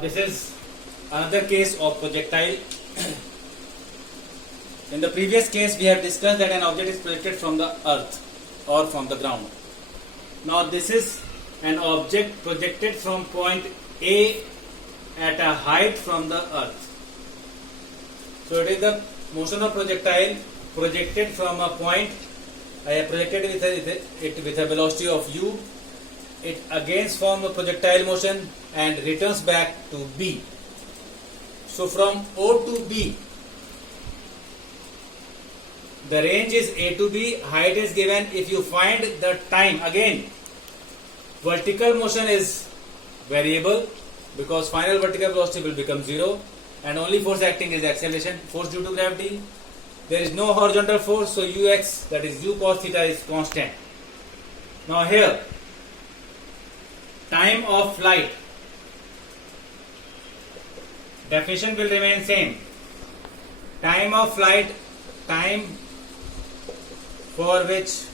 This is another case of projectile. In the previous case, we have discussed that an object is projected from the earth or from the ground. Now, this is an object projected from point A at a height from the earth. So, it is the motion of projectile projected from a point, projected with a velocity of u. It again forms a projectile motion and returns back to B. So from O to B, the range is A to B, height is given. If you find the time, again, vertical motion is variable because final vertical velocity will become 0 and only force acting is acceleration, force due to gravity. There is no horizontal force, so ux, that is u cos theta, is constant. Now here, time of flight, definition will remain same. Time of flight, time for which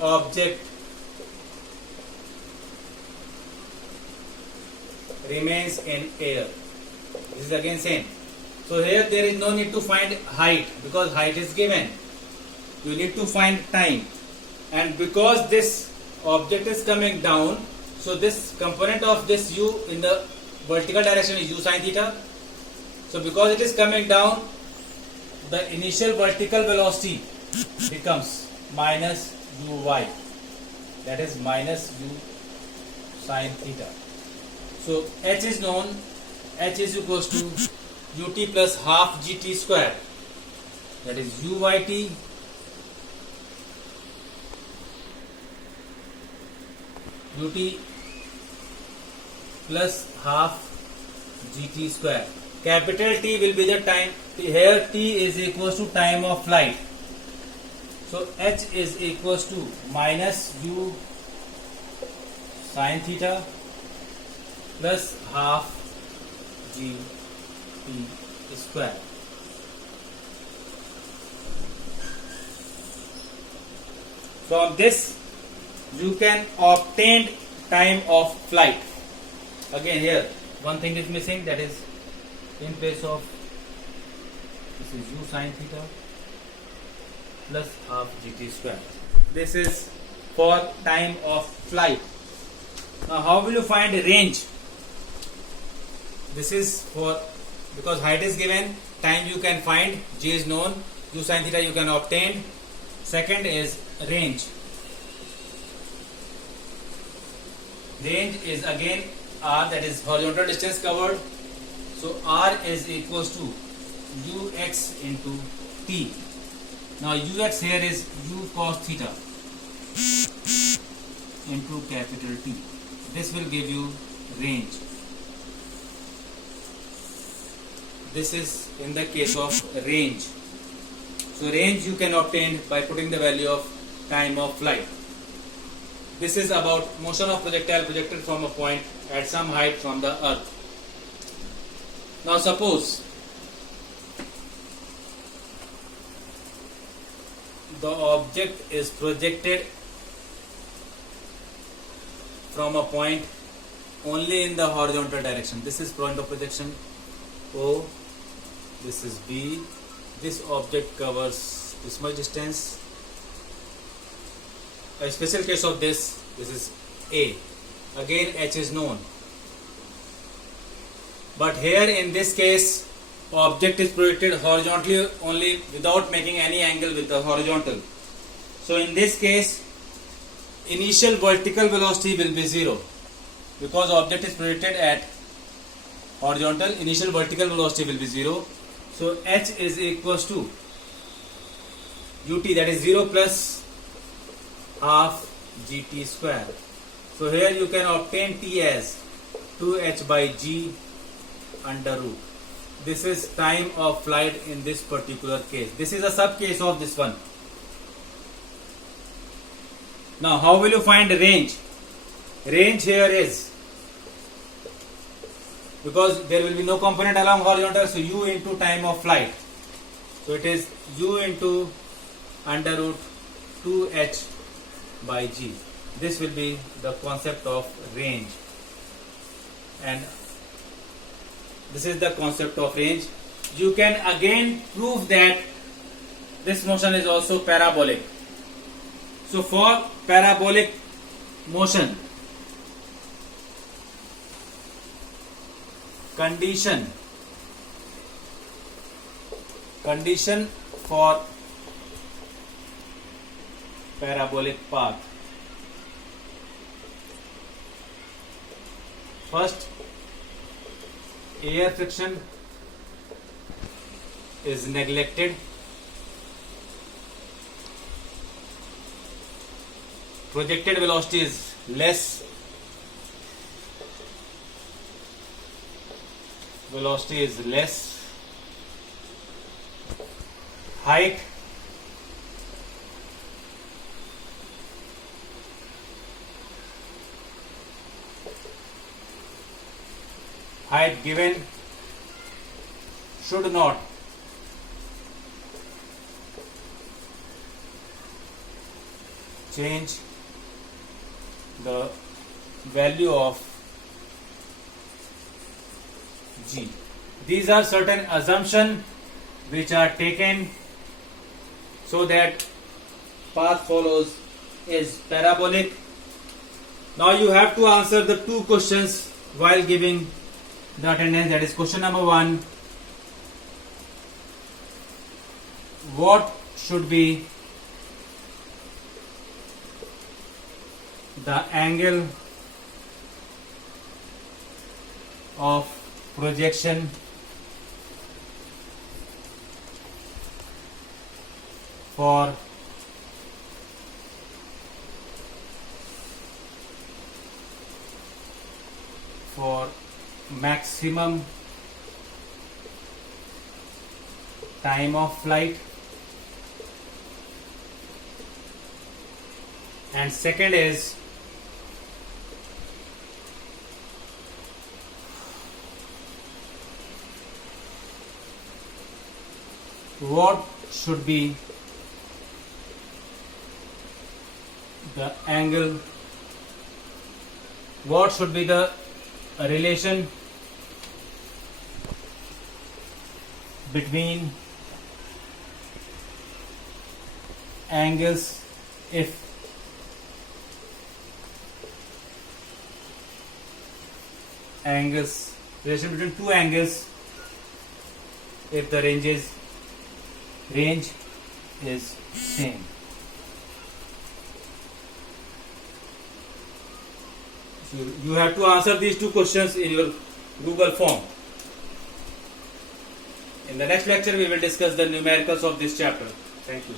object remains in air. This is again same. So here there is no need to find height because height is given. You need to find time, and because this object is coming down, so this component of this u in the vertical direction is u sin theta. So because it is coming down, the initial vertical velocity becomes minus uy, that is minus u sin theta. So h is known, h is equals to ut plus half gt square, that is uyt ut plus half gt square. Capital T will be the time. Here T is equals to time of flight. So h is equals to minus u sin theta plus half gt square. From this you can obtain time of flight. Again here one thing is missing, that is in place of this is u sin theta plus half gt square. This is for time of flight. Now how will you find range? This is for, because height is given, time you can find, g is known, u sin theta you can obtain. Second is range. Range is again r, that is horizontal distance covered. So r is equals to ux into t. Now ux here is u cos theta into capital T. This will give you range. This is in the case of range. So range you can obtain by putting the value of time of flight. This is about motion of projectile projected from a point at some height from the earth. Now suppose the object is projected from a point only in the horizontal direction. This is point of projection O, this is B, this object covers this much distance. A special case of this is A. Again h is known. But here in this case, object is projected horizontally only without making any angle with the horizontal. So in this case, initial vertical velocity will be 0 because object is projected at horizontal, initial vertical velocity will be 0. So h is equals to ut, that is 0 plus half gt square. So here you can obtain t as 2h by g under root. This is time of flight in this particular case. This is a sub case of this one. Now how will you find range? Range here is, because there will be no component along horizontal, so u into time of flight. So it is u into under root 2h by g. This will be the concept of range. and this is the concept of range. You can again prove that this motion is also parabolic. So for parabolic motion, condition for parabolic path. First, air friction is neglected. Projected velocity is less. Velocity is less. Height given should not change the value of G. These are certain assumptions which are taken so that path follows is parabolic. Now you have to answer the two questions while giving the attendance. That is question number 1. What should be the angle of projection for maximum time of flight, and second is what should be the angle, what should be the relation between angles if relation between two angles if the range is same. So you have to answer these two questions in your Google form. In the next lecture we will discuss the numericals of this chapter. Thank you.